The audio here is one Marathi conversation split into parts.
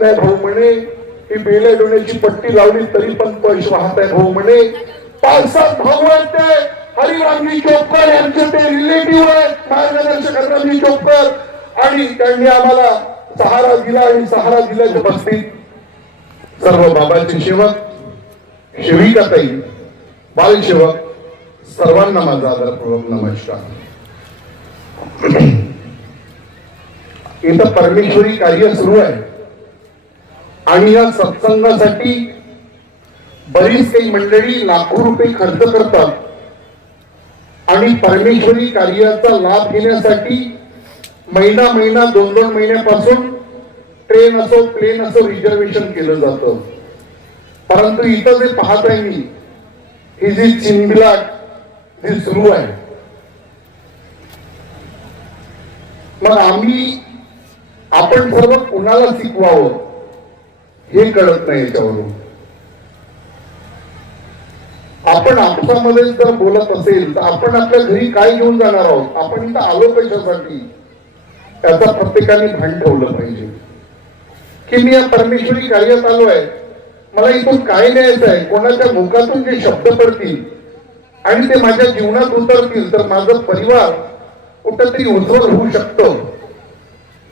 नाही भाऊ म्हणे, ही बेल्या डोण्याची पट्टी लावली तरी पण पैसे वाहत आहे भाऊ म्हणे. पावसात भाऊ आहेत ते हरिरामजी चोपकर यांचे ते रिलेटिव्ह आहेत, मार्गदर्शक हरिरामजी चोपकर, आणि त्यांनी आम्हाला सहारा दिला आणि सहारा दिल्याच्या बाबतीत सर्व बाबांचे सेवक, सेविकाताई, बालसेवक सर्वांना माझा आदरपूर्वक नमस्कार. इथं परमेश्वरी कार्य सुरू आहे आणि या सत्संगासाठी बरीच काही मंडळी लाखो रुपये खर्च करतात आणि परमेश्वरी कार्याचा लाभ घेण्यासाठी महिना महिना 2-2 महिन्यापासून ट्रेन असो प्लेन असो रिझर्वेशन केलं जातं. परंतु इथं जे पाहत आहे मी, ही जी चिंबलाट जी सुरू आहे, मग आपण सर्व कुणाला शिकवावं हे कळत नाही. याच्यावरून आपण आपसामध्ये जर बोलत असेल तर आपण आपल्या घरी काय घेऊन जाणार आहोत, आपण इथं आलो कशासाठी, त्याचा प्रत्येकाने भान ठेवलं पाहिजे की मी या परमेश्वरी कार्यात आलो आहे, मला इथून काय न्यायचं आहे. कोणाच्या मुखातून जे शब्द पडतील आणि ते माझ्या जीवनात उतरतील तर माझं परिवार कुठंतरी उज्ज्वल होऊ शकतं,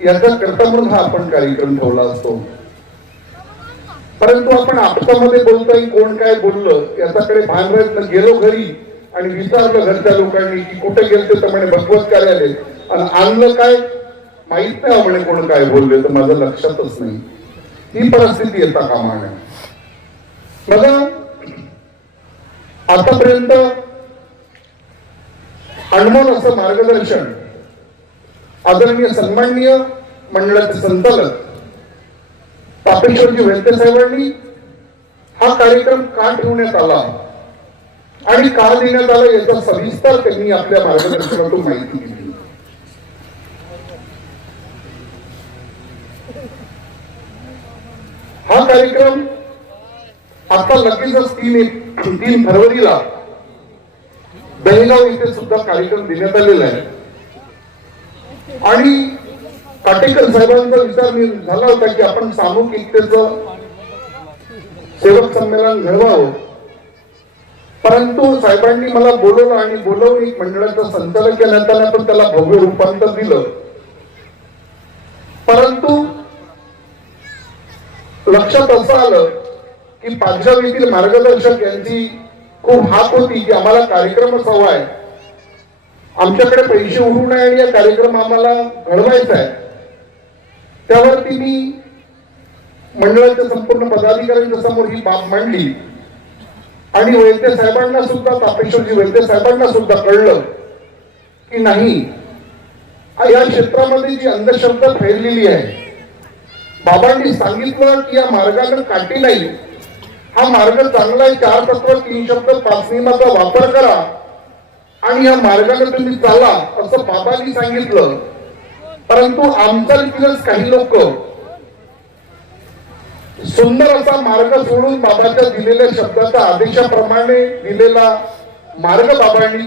याचा करता म्हणून हा आपण कार्यक्रम ठेवला असतो. परंतु आपण आपसामध्ये बोलतोय, कोण काय बोललं याच्याकडे भान राहत. गेलो घरी आणि विचारलं घरच्या लोकांनी की कुठे गेलते तर म्हणे भगवत कार्यालय, आणि आणलं काय माहित नाही म्हणे कोण काय बोलले, तर माझं लक्षातच नाही. ही परिस्थिती येता कामा नये. बघा, आतापर्यंत अनमोल असं मार्गदर्शन आदरणीय सन्माननीय मंडळाचे संचालक तापेश्वरजी वैद्य साहेबांनी हा कार्यक्रम का ठेवण्यात आला आणि का देण्यात आला याचा सविस्तर त्यांनी आपल्या मार्गदर्शनातून माहिती दिली. हा कार्यक्रम आता लगेचच 3 फरवरीला बेळगाव येथे सुद्धा कार्यक्रम देण्यात आलेला आहे. आणि काटेकर साहेबांचा विचार झाला होता की आपण सामूहिकतेचं सेवक संमेलन घडवावं. परंतु साहेबांनी मला बोलवलं आणि बोलवून एक मंडळाचं संचालक केल्यानंतर आपण त्याला भव्य रूपांतर दिलं. परंतु लक्षात असं आलं की पाचगाव येथील मार्गदर्शक यांची खूप हाक होती की आम्हाला कार्यक्रमच हवा आहे, आमच्याकडे पैसे उरू नये आणि या कार्यक्रम आम्हाला घडवायचा आहे. त्यावरती मी मंडळाच्या संपूर्ण पदाधिकाऱ्यांच्या समोर ही बाब मांडली आणि वैद्य साहेबांना सुद्धा, तापेश्वरजी वैद्य साहेबांना सुद्धा कळलं की नाही, या क्षेत्रामध्ये जी अंधश्रद्धा फैललेली आहे, बाबांनी सांगितलं की या मार्गाला काठी नाही, हा मार्ग चांगला आहे, 4 तत्व 3 शब्द 5 नियमाचा वापर करा आणि या मार्गाने तुम्ही चाला असं बाबांनी सांगितलं. परंतु आमच्यातीलच काही लोक सुंदर असा मार्ग सोडून बाबाच्या दिलेल्या शब्दाच्या आदेशाप्रमाणे दिलेला मार्ग बाबांनी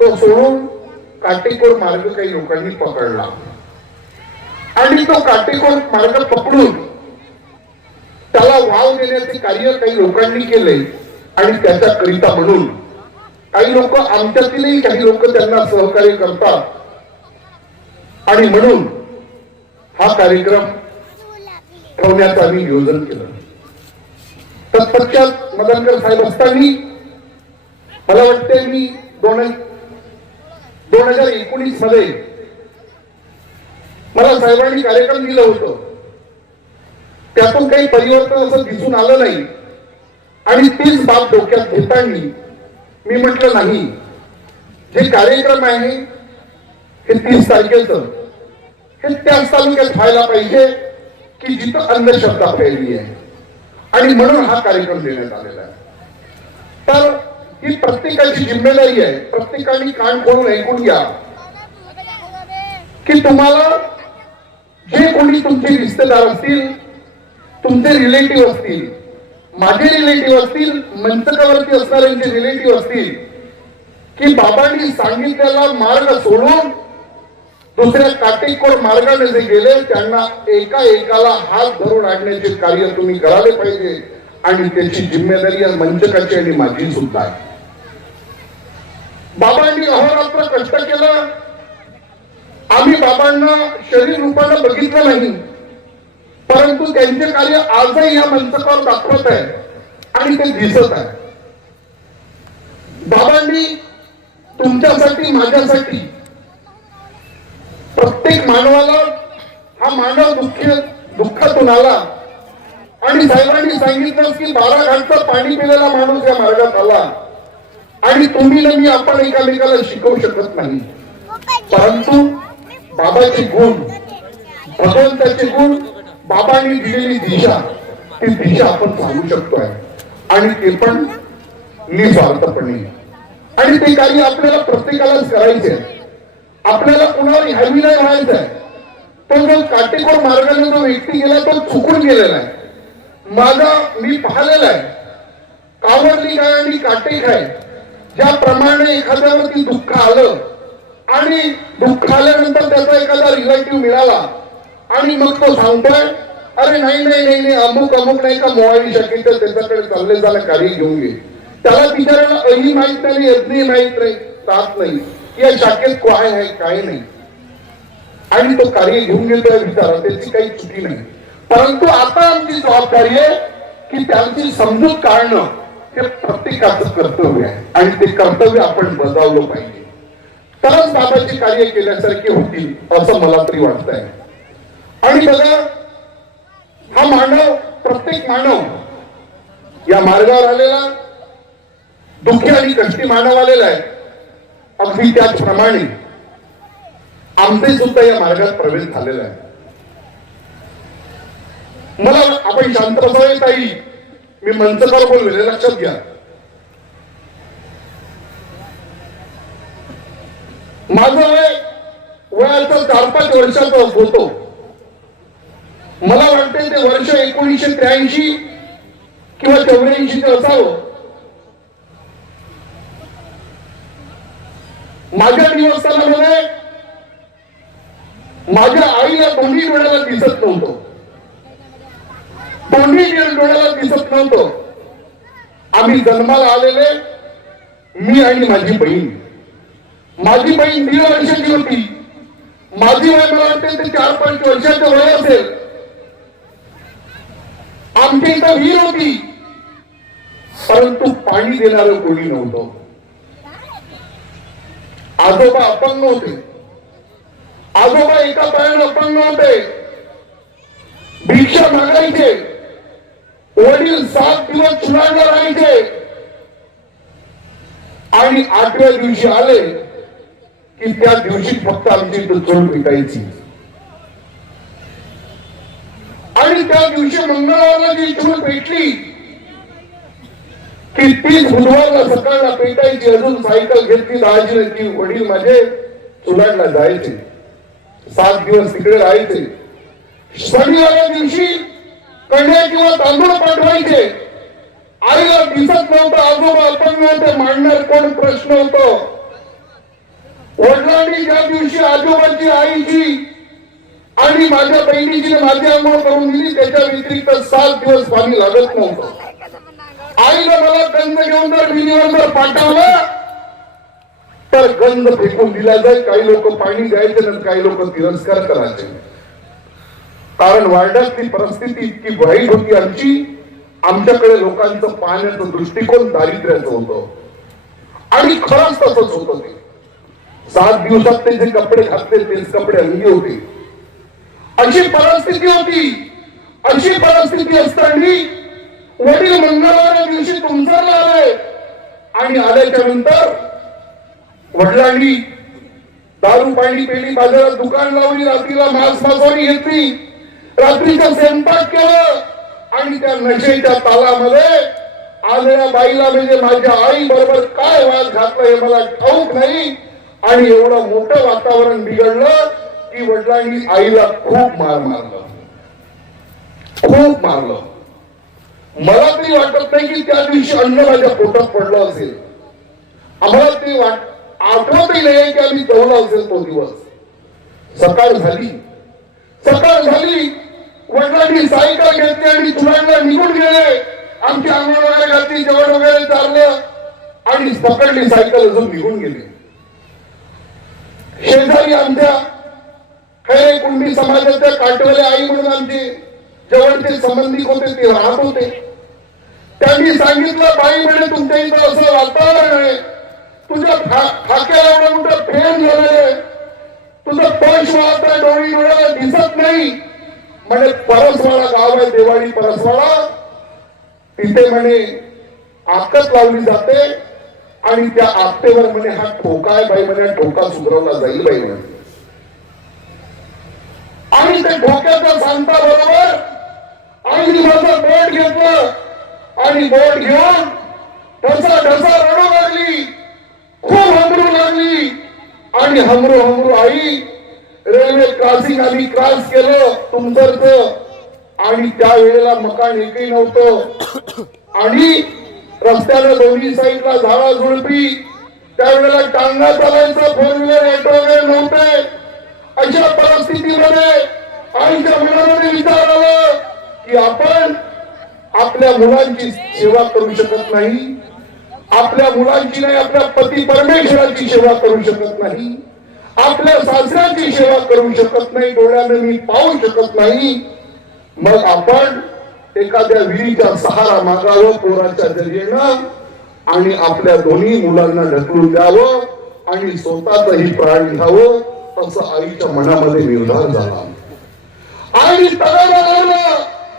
तो सोडून काटेकोर मार्ग काही लोकांनी पकडला आणि तो काटेकोर मार्ग पकडून त्याला वाव देण्याचे कार्य काही लोकांनी केले. आणि त्याच्याकरिता म्हणून काही लोक, आमच्यातीलही काही लोक त्यांना सहकार्य करतात आणि म्हणून हा कार्यक्रम ठेवण्याचं आम्ही नियोजन केलं. तत्पश्चात मदनकर साहेब असताना मला वाटते मी 2019 मध्ये मला साहेबांनी कार्यक्रम दिलं होतं, त्यातून काही परिवर्तन असं दिसून आलं नाही. आणि तीच बाब डोक्यात घेताना मी म्हटलं नाही, जे कार्यक्रम आहे हे 30 तारखेचं हे त्याच तालुक्यात व्हायला पाहिजे की जिथं अंधश्रद्धा फैलली आहे, आणि म्हणून हा कार्यक्रम देण्यात आलेला आहे. तर ही प्रत्येकाची जिम्मेदारी आहे. प्रत्येकाने कान खोलून ऐकून घ्या की तुम्हाला जे कोणी तुमचे रिश्तेदार असतील, तुमचे रिलेटिव्ह असतील, माझे रिलेटिव्ह असतील, मंचकावरती असणाऱ्यांचे रिलेटिव्ह असतील, की बाबांनी सांगितलेला मार्ग सोडून दुसऱ्या काटेकोर मार्गाने जे गेले त्यांना एका एकाला हात धरून आणण्याचे कार्य तुम्ही करायला पाहिजे आणि त्याची जिम्मेदारी या मंचकाची आणि माझी सुद्धा आहे. बाबांनी अहोरात्र कष्ट केलं. आम्ही बाबांना शरीर रूपानं बघितलं नाही, परंतु त्यांचे कार्य आजही या मंचकावर दाखवत आहे आणि ते दिसत आहे. बाबांनी तुमच्यासाठी माझ्यासाठी प्रत्येक मानवाला हा मानव दुःखातून आला आणि साहेबांनी सांगितलं की 12 घाटचं पाणी पिलेला माणूस या मार्गात आला आणि तुम्ही ना मी आपण एकामेकाला शिकवू शकत नाही, परंतु बाबाचे गुण, भगवंताचे गुण, बाबांनी दिलेली दिशा, ती दिशा आपण सांगू शकतोय आणि ते पण निस्वार्थपणे. आणि ते कार्य आपल्याला प्रत्येकालाच करायचे. आपल्याला कुणावर हवी नाही व्हायचंय. तो जो काटेकोर मार्गाने जो व्यक्ती गेला तो चुकून गेलेला आहे. मी पाहिलेला आहे. कावडली काय आणि काटे काय, ज्याप्रमाणे एखाद्यावरती दुःख आलं आणि दुःख आल्यानंतर त्याचा एखादा रिलेटिव्ह मिळाला आणि मग तो सांगतोय अरे नाही नाही नाही नाही अमुक अमुक नाही का मोहाळी शकीचं त्याच्याकडे चालले झालं कार्य घेऊन घे. त्याला बिचारायला अही माहित नाही, यज्ञही माहित नाही, साथ नाही की या शाखेत काय आहे काय नाही, आणि तो कार्य घेऊन घेतोय विचारा, त्याची काही चुकी नाही. परंतु आता आमची जबाबदारी आहे की त्यांची समजूत काढणं हे प्रत्येकाचं कर्तव्य आहे आणि ते कर्तव्य आपण बजावलं पाहिजे, तरच बाबाचे कार्य केल्यासारखे होतील असं मला तरी वाटतंय. आणि बघा, हा मानव, प्रत्येक मानव या मार्गावर आलेला दुःखी आणि कष्टी मानव आलेला आहे. अगदी त्याचप्रमाणे आमचे सुद्धा या मार्गात प्रवेश झालेला आहे. मला आपण शांत बसावे ताई, मी मंचकावर बोलले, लक्षात घ्या. माझं वयाचं 4-5 वर्षाचा होतो. मला वाटते ते वर्ष 1983 किंवा 84 असावं. माझ्या निवासस्थानामध्ये माझ्या आईला दोन्ही डोळ्याला दिसत नव्हतं, दोन्ही डोळ्याला दिसत नव्हतं. आम्ही जन्माला आलेले, मी आणि माझी बहीण. माझी बहीण 1.5 वर्षाची होती. माझी वय मला वाटते ते 4-5 वर्षाचं वय असेल. आमच्या इथं विहीर होती, परंतु पाणी देणारं कोणी नव्हतं. आजोबा अपंग होते. आजोबा एका पायाने अपंग होते, भिक्षा मागायचे. वडील 7 दिवस चुलांना राहायचे आणि 8व्या दिवशी आले की त्या दिवशी फक्त आमची इथं चूल भेटायची. आणि त्या दिवशी मंगळवारला जी चूल भेटली की तीच बुधवारला सकाळला पेटायची. अजून सायकल घेतली दाजीने की वडील माझे चुलाडला जायचे, 7 दिवस तिकडे राहायचे. शनिवारच्या दिवशी कण्या किंवा तांदूळ पाठवायचे. आईला दिसत नव्हतं, आजोबा अपंग होते, मांडणार कोण प्रश्न होतो. वडिलांनी ज्या दिवशी आजोबाची, आईची आणि माझ्या बहिणीची माझी आंघोळ करून दिली, त्याच्या व्यतिरिक्त 7 दिवस पाणी लागत नव्हतं. आईला मला गंध घेऊन जर विहिरीवर जर पाठवलं तर गंध फेकून दिला जाईल. काही लोक पाणी द्यायचे तर काही लोक तिरस्कार करायचे. कारण वार्डातली परिस्थिती इतकी वाईट होती आमची. आमच्याकडे लोकांचं पाहण्याचं दृष्टिकोन दारिद्र्याचं होतं आणि खरंच तसंच होतं. ते 7 दिवसात ते जे कपडे घातले तेच कपडे अंगी होते. अशी परिस्थिती होती. अशी परिस्थिती असताना वडील मंगळवारच्या दिवशी तुमच्याला आले आणि आल्याच्या नंतर वडिलांनी दारू पाणी पेली, बाजारात दुकान लावली, रात्रीला मांस मासवडी घेतली, रात्रीचं स्वयंपाक केलं आणि त्या नशेच्या तालामध्ये आलेल्या बाईला म्हणजे माझ्या आई बरोबर काय वाद घातला हे मला ठाऊक नाही. आणि एवढं मोठं वातावरण बिघडलं की वडिलांनी आईला खूप मारलं, खूप मारलं. मला तरी वाटत नाही की त्या दिवशी अन्न माझ्या पोटात पडलं असेल. आम्हाला ते आठवतही नाही की आम्ही जवळ असेल तो दिवस. सकाळ झाली वडिलांनी सायकल घेतली आणि चुलांना निघून गेले. आमची आंघोळ वगैरे घातली, जेवण वगैरे चाललं आणि पकडली सायकल अजून निघून गेली. शेजारी आमच्या खैरे कुणबी समाजाच्या काटवले आई म्हणून आमचे जवळचे संबंधिक होते, ते राहत होते. त्यांनी सांगितलं, बाई म्हणे तुमच्या इथं असं वातावरण आहे, तुझ्या खाक्याला एवढं मोठं फेम झालंय, तुझं पंच वाहता डोळी डोळ्याला दिसत नाही म्हणे. परसवाडा गाव आहे, देवाडी परसवाडा, तिथे म्हणे आकत लावली जाते आणि त्या आपटेवर म्हणे हा ठोका आहे बाई म्हणे, ठोका सुधरवला जाईल बाई म्हणे. आणि ते ठोक्याचा सांगता बरोबर आईने माझं बोट घेतलं आणि बोट घेऊन ढसा रडू लागली, खूप हमरू लागली. आणि हमरू आई रेल्वे क्रॉसिंग आम्ही क्रॉस केलं तुमचं, आणि त्यावेळेला मकान एकही नव्हतं आणि रस्त्याला दोन्ही साईडला झाडा झुडपी, त्यावेळेला टांगा चालायचं, फोर व्हीलर ऑटो वगैरे नव्हते. अशा परिस्थितीमध्ये आईच्या मनामध्ये विचार आला की आपण आपल्या मुलांची सेवा करू शकत नाही, आपल्या मुलांची नाही, आपल्या पती परमेश्वराची सेवा करू शकत नाही, आपल्या सासऱ्याची सेवा करू शकत नाही, डोळ्याने मी पाहू शकत नाही. मग आपण एखाद्या विहिरीचा सहारा मागावं पोराच्या जरियेनं आणि आपल्या दोन्ही मुलांना ढकलून द्यावं आणि स्वतःचही प्राण घ्यावं, असं आईच्या मनामध्ये निर्धार झाला. आई तगादा लावला,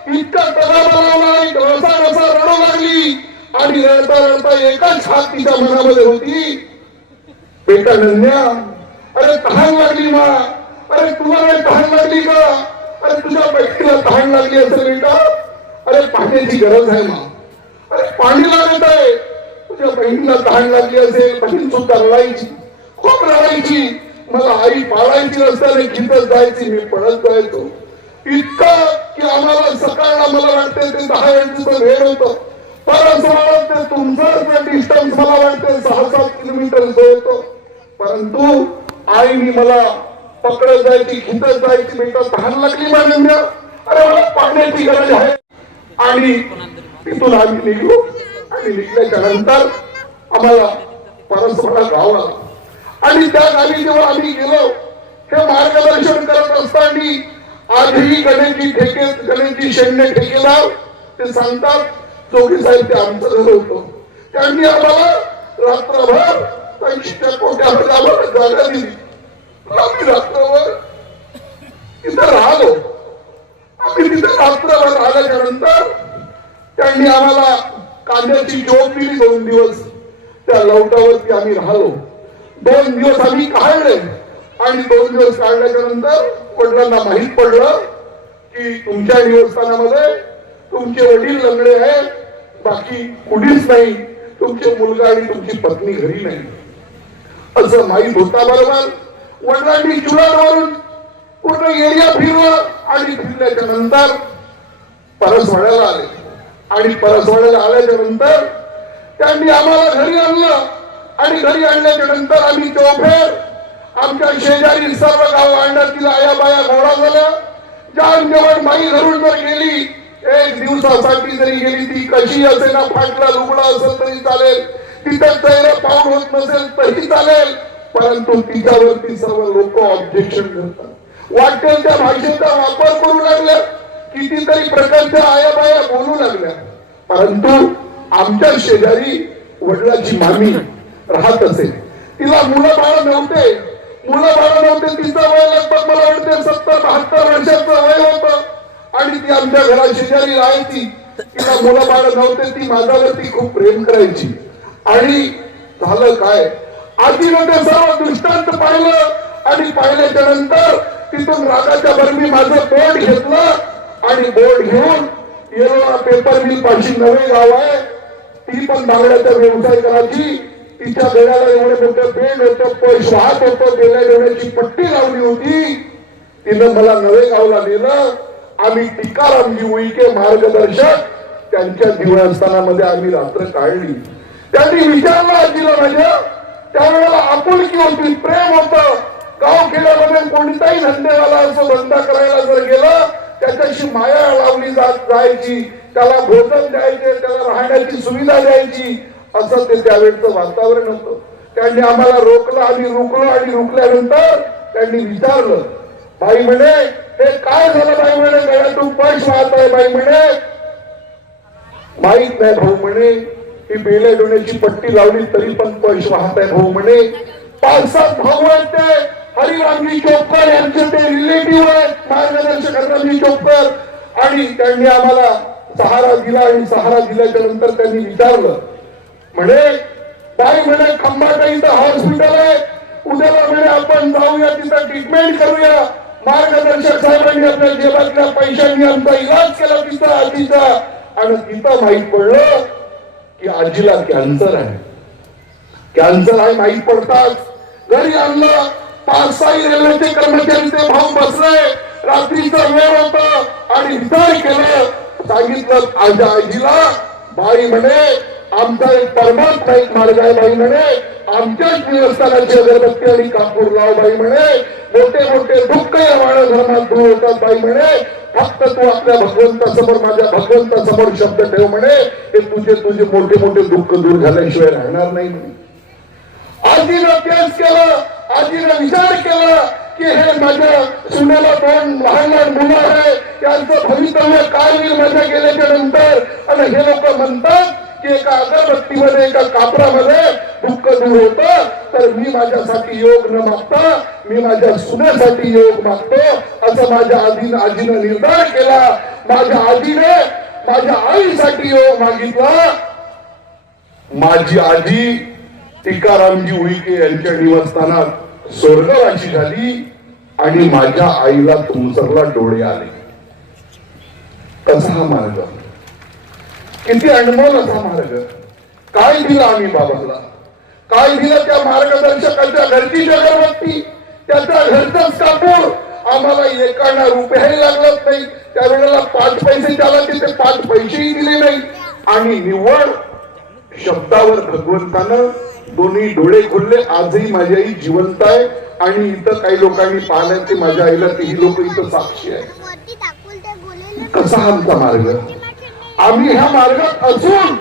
इतका तगादा लावला, आई रसा रडू लागली आणि रडता एकच हात तिच्या मनामध्ये होती, बेटा नंद्या, अरे तहान लागली मा, अरे तुम्हाला तहान लागली का, अरे तुझ्या बहिणीला तहान लागली असेल बेटा, अरे पाण्याची गरज आहे मा, अरे पाणी लागत आहे, तुझ्या बहिणीला तहान लागली असेल. बहीण सुद्धा रडायची, खूप रडायची. मला आई पाळायची रस्त्याने खिंतत जायची, मी पळत जायचो. इतकं की आम्हाला सकाळला मला वाटते ते 10 मिनिटाचं वेळ होतं, परत ते तुमचं डिस्टन्स मला वाटते 6-7 किलोमीटरचं होतं. परंतु आईने मला पकडत जायची, खिंतत जायची, बेटा तहान लागली माझ्या, अरे मला पाण्याची गरज आहे. आणि तिथून आम्ही निघलो आणि निघल्याच्या नंतर आम्हाला परसवाडा गाव आला आणि त्या गावी जेव्हा आम्ही गेलो, हे मार्गदर्शन करत असताना आजही गणेशजी शेंडे ठेकेदार ते सांगतात, जोगी साहेब ते आमचं घर होतं, त्यांनी आम्हाला रात्रभर 80 कोट्यामध्ये आम्हाला जागा दिली. आम्ही रात्रभर तिथं राहिलो. आम्ही तिथे रात्रभर आल्याच्या नंतर त्यांनी आम्हाला कांद्याची जोप दिली 2 दिवस. त्या लवटावरती आम्ही राहिलो. 2 दिवस आम्ही काढले आणि 2 दिवस काढल्याच्या नंतर वडिलांना माहित पडलं की तुमच्या निवासस्थानामध्ये तुमचे वडील लंगडे आहेत, बाकी कुणीच नाही, तुमचे मुलगा आणि तुमची पत्नी घरी नाही, असं माहीत होता. बरोबर वडिलांनी चुलावरून पूर्ण एरिया फिरलं आणि फिरल्याच्या नंतर परसवाड्याला आले आणि परसवाड्याला आल्याच्या नंतर त्यांनी आम्हाला घरी आणलं आणि घरी आणल्याच्या नंतर आम्ही चौफेर आमच्या शेजारी सर्व गाव अंडातील आया बाया घोडा झाल्या. जान जेवण बाई घरून जर गेली, 1 दिवसासाठी जरी गेली, ती कशी असेल ना, फाटला लुगडा असेल तरी चालेल, तिथं चेहरा पाहून होत नसेल तरी चालेल, परंतु तिच्यावरती सर्व लोक ऑब्जेक्शन करतात, वाटेल त्या भाषेचा वापर करू लागल्या, कितीतरी प्रकारच्या आया बाया बोलू लागल्या. परंतु आमच्या शेजारी वडिलाची मामी राहत असे, तिला मुलं बाळ नव्हते, तिचं वय लगभग मला वाटते 70-72 वर्षाचं वय होतं आणि ती आमच्या घरा शेजारी राहायची. तिला मुलं बाळ नव्हते, ती माझ्यावरती खूप प्रेम करायची. आणि झालं काय, आजीनं ते सर्व दृष्टांत पाहिलं आणि पाहिल्याच्या नंतर तिथून रागाच्या भरमी माझं बोर्ड घेतलं आणि बोर्ड घेऊन येलोरा पेपर मिल पाशी नवे गाव आहे, ती पण बांगड्याचा व्यवसाय करायची. तिच्या गळ्याला एवढे मोठं बेंड होतं, पैश वाहत होतं, गेल्या डोळ्याची पट्टी लावली होती. तिनं मला नवे गावला नेलं. आम्ही टिकारामजी उईके मार्गदर्शक त्यांच्या दिवाळस्थानामध्ये आम्ही रात्र काढली. त्यांनी विचारलं आजीला माझ्या, त्यावेळेला आपुलकी होती, प्रेम होतं. गाव खेड्यामध्ये कोणताही धंदेवाला असं धंदा करायला जर गेलं त्याच्याशी माया लावली जायची, त्याला भोजन द्यायचे, त्याला राहण्याची सुविधा द्यायची, असं ते त्यावेळेचं वातावरण होतं. त्यांनी आम्हाला रोखलं आणि रोखलं आणि रोखल्यानंतर त्यांनी विचारलं, बाई म्हणे हे काय झालं बाई म्हणे, गळ्यातून पैश वाहत आहे बाई म्हणे. माहित नाही भाऊ म्हणे, ही बेल्या डोण्याची पट्टी लावली तरी पण पैश वाहत आहे भाऊ म्हणे. 5-7 भाऊ आहेत ते हरिरामजी चोपकर यांचे ते रिलेटिव्ह आहेत, मार्गदर्शक हरिरामजी चोपकर. आणि त्यांनी आम्हाला सहारा दिला आणि सहारा दिल्याच्या नंतर त्यांनी विचारलं, म्हणे बाई म्हणे खंबाटा इथं हॉस्पिटल आहे, उद्याला म्हणे आपण जाऊया तिथं ट्रीटमेंट करूया. मार्गदर्शक साहेबांनी आपल्या जेबातल्या पैशांनी आमचा इलाज केला तिथं आजीचा. आणि तिथं माहित पडलं की आजीला कॅन्सर आहे. कॅन्सर आहे माहित पडताच घरी आणलं. 5-6 रेल्वेचे कर्मचारी ते भाऊ बसले, रात्रीचा वेळ होता आणि विचार केलं, सांगितलं आजीला, बाई म्हणे आमचा एक परमात्मा एक मार्ग आहे बाई म्हणे, आमच्याच देवस्थानाची अगरबत्ती आणि कापूर लाव बाई म्हणे, मोठे मोठे दुःख या मानव धर्मात दूर होतात बाई म्हणे, फक्त तू आपल्या भगवंतासमोर माझ्या भगवंतासमोर शब्द ठेव म्हणे, हे तुझे मोठे मोठे दुःख दूर झाल्याशिवाय राहणार नाही म्हणे. आजीनं तेच केलं. आजीनं विचार केला की हे माझ्या सुनेला 2 लहान मुलं आहे, त्यांचं भवितव्य काय होईल माझ्या गेल्याच्या नंतर. आणि हे लोक म्हणतात की एका अगरबत्तीमध्ये एका कापरामध्ये दुःख दूर होतं, तर मी माझ्यासाठी योग न मागता मी माझ्या सुनेसाठी योग मागतो, असं माझ्या आजीनं निर्धार केला. माझ्या आजीने माझ्या आईसाठी योग मागितला. माझी आजी टिकारामजी उईके यांच्या निवासस्थानात स्वर्गवासी झाली आणि माझ्या आईला तुमसरला डोळे आले. कसा हा मार्ग, किती अनमोल असा मार्ग. काय दिलं आम्ही बाबाला, काय दिलं त्या मार्गदर्शकाच्या घरची अगरबत्ती, त्याचा घरचाच कापूर. आम्हाला एकाना रुपयाही लागलाच नाही. त्यावेळेला 5 पैसे त्याला तिथे 5 पैसेही दिले नाही. आणि निव्वळ शब्दावर भगवंतानं दोन्ही डोळे खोलले. आजही माझी आई जिवंत आहे आणि इथं काही लोकांनी पाहिलं ते माझ्या आईला, तेही लोक इथं साक्षी आहे. कसा आमचा मार्ग, आम्ही ह्या मार्गात असून